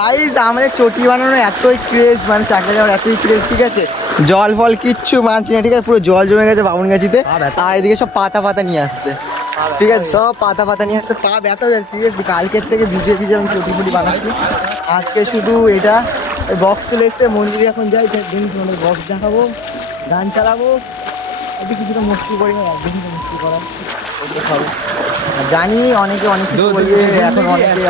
Guys আমাদের চটি বানানো এতই ক্রেজ মানে চাকরি যাওয়ার এতই ক্রেজ ঠিক আছে? জল ফল কিচ্ছু মানছি না ঠিক আছে? পুরো জল জমে গেছে বামুন গাছিতে। আর এদিকে সব পাতা পাতা নিয়ে আসছে। ঠিক আছে? সব পাতা পাতা নিয়ে আসছে। পা ব্যথা যায় সিরিয়াসলি কালকের থেকে ভিজে ভিজে আমি চটি ফুটি বানাচ্ছি। আজকে শুধু এটা। বক্স চলে এসছে মন্দিরে এখন যাই দিন তোমাদের বক্স দেখাবো। গান চালাবো। একটু কিছুটা মস্তি করি না একদিন মস্তি করা। জানি অনেকে অনেক কিছু বলবে এখন অনেকে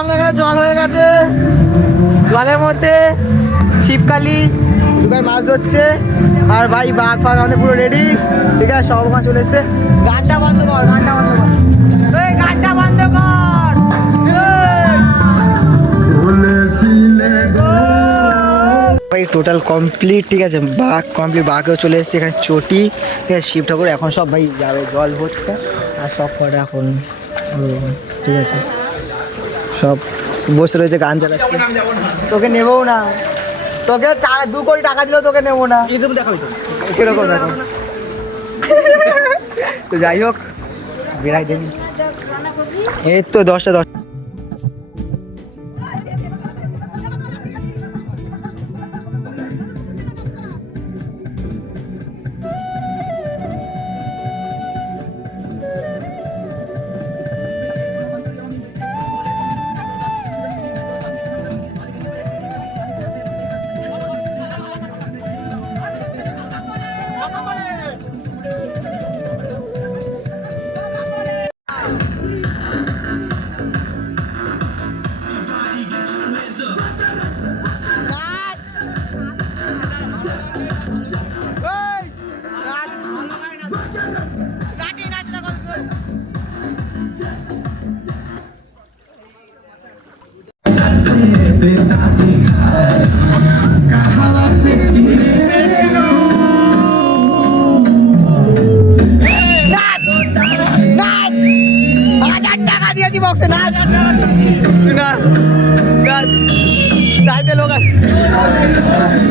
আমাদের এখানে জল হয়ে গেছে। জলের মধ্যে ছিপকালি দুগায় মাছ ধরছে। আর ভাই, বাঘ ফাঘ আমাদের পুরো রেডি ঠিক আছে, সব ওখানে চলে এসছে। গানটা বন্ধ কর, গানটা বন্ধ কর। ভাই টোটাল কমপ্লিট ঠিক আছে। বাঘ কমপ্লিট বাঘেও চলে এসছে এখানে চটি। ঠিক আছে, শিব ঠাকুর, এখন সব ভাই যাবে জল ভরতে। আর সব কটা এখন ঠিক আছে। সব বসে রয়েছে গান চালাচ্ছে। তোকে নেবও না। তোকে দু কোটি টাকা দিলেও তোকে নেব না। দেখাবি তো? কীরকম দেখো তো? যাই হোক বেড়াই দেবি এই তো দশটা দশ বক্সে না চাইতে লোক আছে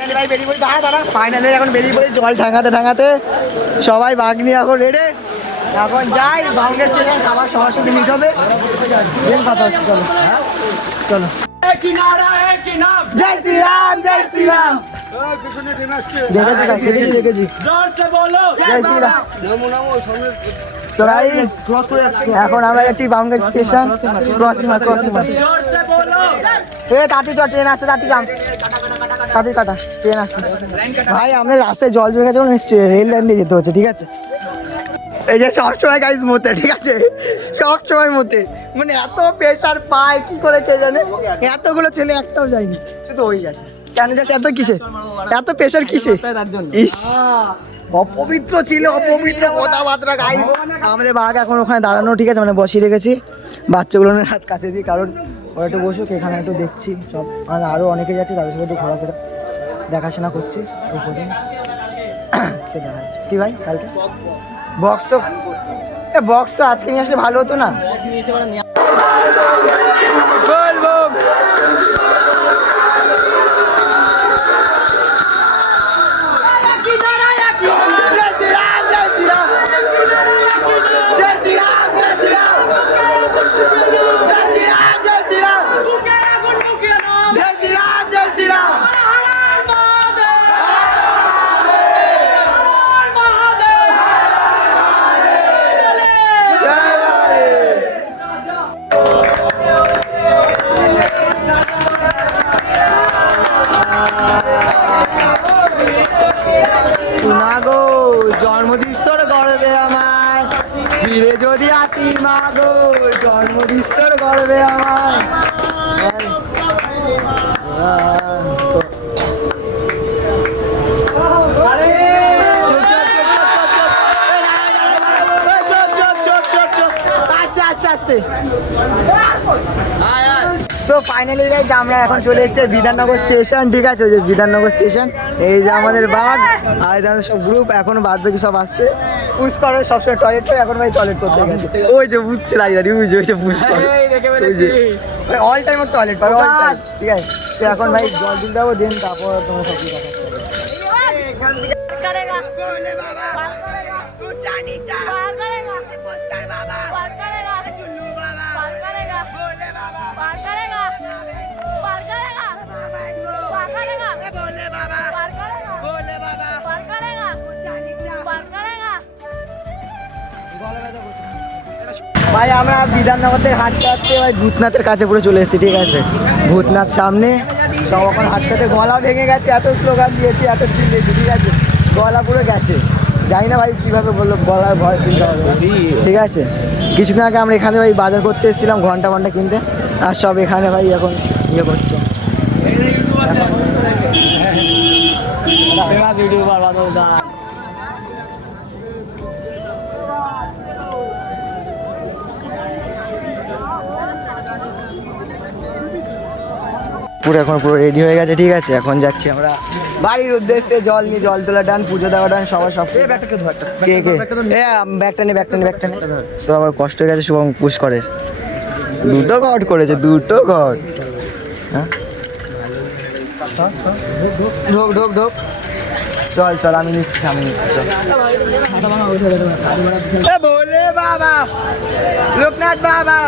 ফাইনালি ভাই বেরিয়ে পড়ি। দাঁড়া দাঁড়া। ফাইনালি এখন বেরিয়ে পড়ি জল ঠাঙাতে ঠাঙাতে সবাই বাঘ নিয়ে এখন রেডে এখন যাই হবে। বেল কথা হচ্ছে চলো। চলো। জয় জয় দেখেছি জয় এখন আমরা যাচ্ছি বাউন্ডের স্টেশন ক্রসিং ক্রসিং এ তাড়াতাড়ি চল ট্রেন আসছে তাড়াতাড়ি যাম তাড়াতাড়ি কাটা ট্রেন আসছে ভাই, আমাদের রাস্তায় জল জমে গেছে রেল লাইন দিয়ে যেতে হচ্ছে, ঠিক আছে? এই যে সবসময় গাইজ মতে, ঠিক আছে? সবসময় মতে। মানে এত প্রেশার পায়, কি করে কে জানে? এতগুলো ছেলে একটাও যায়নি। শুধু ওই গেছে। এত এত প্রেশার অপবিত্র ছিল, অপবিত্র কথাবার্তা আমাদের বাঘ এখন ওখানে দাঁড়ানো, ঠিক আছে? মানে বসিয়ে রেখেছি। বাচ্চাগুলোর হাত কাছে দিই, কারণ ওরা একটু বসুক, এখানে একটু দেখছি সব। আর আরও অনেকে যাচ্ছে, তাদের সাথে একটু ঘোরাফেরা, দেখাশোনা করছি উপরে ভাই, কালকে? বক্স তো বক্স তো আজকে নিয়ে আসলে ভালো হতো না। ফাইনালি গাইজ আমরা এখন চলে এসেছি বিধাননগর স্টেশন ঠিক আছে? ওই যে বিধাননগর স্টেশন এই যে আমাদের বাঘ আর এই যে আমাদের সব গ্রুপ এখন বাদ বাকি সব আসছে। পুশ করে সবসময় টয়লেট করে এখন ভাই টয়লেট করতে গেছে। ওই যে বুঝছে দাঁড়িয়ে দাঁড়িয়ে বুঝছে ওই যে পুশ করে। ওই যে অল টাইম টয়লেট পাবে অল টাইম ঠিক আছে? তো এখন ভাই জল দিন দেবো দেন তারপর তোমার সব কিছু কথা ভাই, আমরা বিধাননগর থেকে হাঁটতে হাঁটতে ভাই ভূতনাথের কাছে পুরো চলে এসেছি, ঠিক আছে? ভূতনাথ সামনে। এখন হাঁটতে গলা ভেঙে গেছে, এত স্লোগান দিয়েছি, এত চিল্লেছি, ঠিক আছে? গলা পুরো গেছে। জানি না ভাই কীভাবে বলল, গলার ভয়েস শুনতে হবে। ঠিক আছে? কিছুদিন আগে আমরা এখানে ভাই বাজার করতে এসেছিলাম, ঘণ্টা ঘণ্টা কিনতে, আর সব এখানে ভাই এখন ইয়ে করছে। পুরো এখন পুরো রেডি হয়ে গেছে ঠিক আছে? এখন যাচ্ছি আমরা বাড়ির উদ্দেশ্যে জল নিয়ে জল তোলা ডান পুজো দেওয়া ডান সবার সব কে কে? ব্যাগটা নে। ব্যাগটা নে ব্যাগটা নে সব আবার কষ্ট হয়ে গেছে শুভম পুশ করে। দুটো ঘট করেছে দুটো ঘট। হ্যাঁ? ঢোক ঢোক ঢোক। চল চল আমি নিচ্ছি আমি নিচ্ছি। ভোলে বাবা লোকনাথ বাবা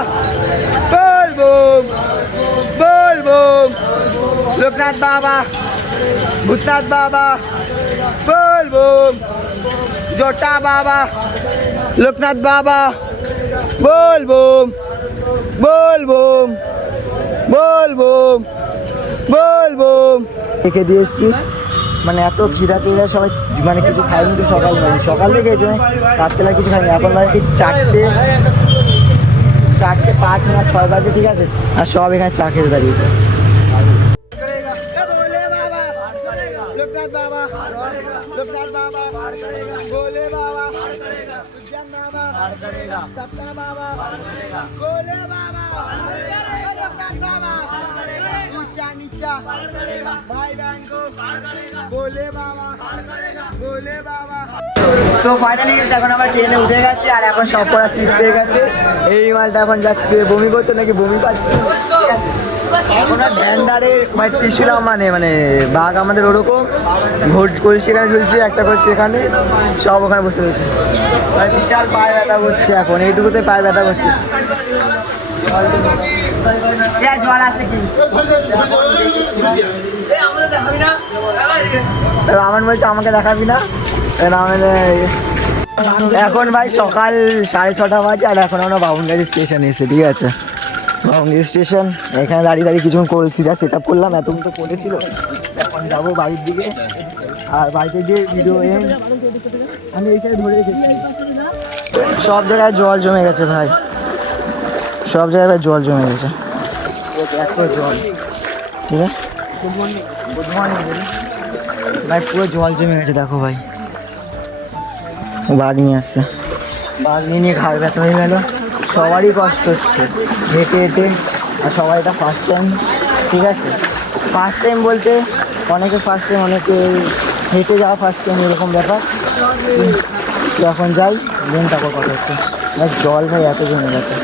বলব বলব লোকনাথ বাবা, ভূতনাথ বাবা বলব জটা বাবা, লোকনাথ বাবা বলব বলব বলব বলব রেখে দিয়ে এসছি। মানে এত খিদা টিদা সবাই মানে কিছু খাইনি তো সকাল সকাল থেকে রাত্রেলা কিছু খাইনি। এখন ঠিক চারটে। চারটে পাঁচ না ছয় বাজে ঠিক আছে আর সব এখানে চা খেতে দাঁড়িয়েছে সো ফাইনালি গেছে এখন আমরা ট্রেনে উঠে গেছি আর এখন সব করা সিট পেয়ে গেছে। এই মালটা এখন যাচ্ছে বমি করতে নাকি বমি পাচ্ছে? এখন মানে মানে মানে বাঘ আমাদের ওরকম। ভোট করে সেখানে ঝুলছে, একটা করে সেখানে, সব ওখানে বসে রয়েছে। বিশাল পায়ে ব্যথা করছে এখন, এইটুকুতে পায়ে ব্যথা করছে। জল আসলে কি রামান বলছে আমাকে দেখাবি না? রামানে এখন ভাই সকাল সাড়ে ছটা বাজে আর এখন আমরা বাবুনগাড়ি স্টেশন এসে ঠিক আছে? বাবুনগাড়ি স্টেশন এখানে দাঁড়িয়ে দাঁড়িয়ে কিছুক্ষণ করেছি যা সেট করলাম এতক্ষণ তো করেছিল এখন যাব বাড়ির দিকে আর বাড়িতে গিয়ে ভিডিও আমি এই সাইডে ধরে রেখেছি। সব জায়গায় জল জমে গেছে ভাই। সব জায়গায় জল জমে গেছে। এত জল। ঠিক আছে? ভাই পুরো জল জমে গেছে দেখো ভাই। বাঘ নিয়ে আসছে। বাঘ নিয়ে নিয়ে ঘাড় ব্যথা হয়ে গেল। সবারই কষ্ট হচ্ছে। হেঁটে হেঁটে। আর সবাই এটা ফার্স্ট টাইম ঠিক আছে? ফার্স্ট টাইম বলতে অনেকে ফার্স্ট টাইম অনেকে হেঁটে যাওয়া ফার্স্ট টাইম এরকম ব্যাপার। যখন যাই দেন তারপর কথা হচ্ছে। ভাই জল ভাই এত জমে গেছে।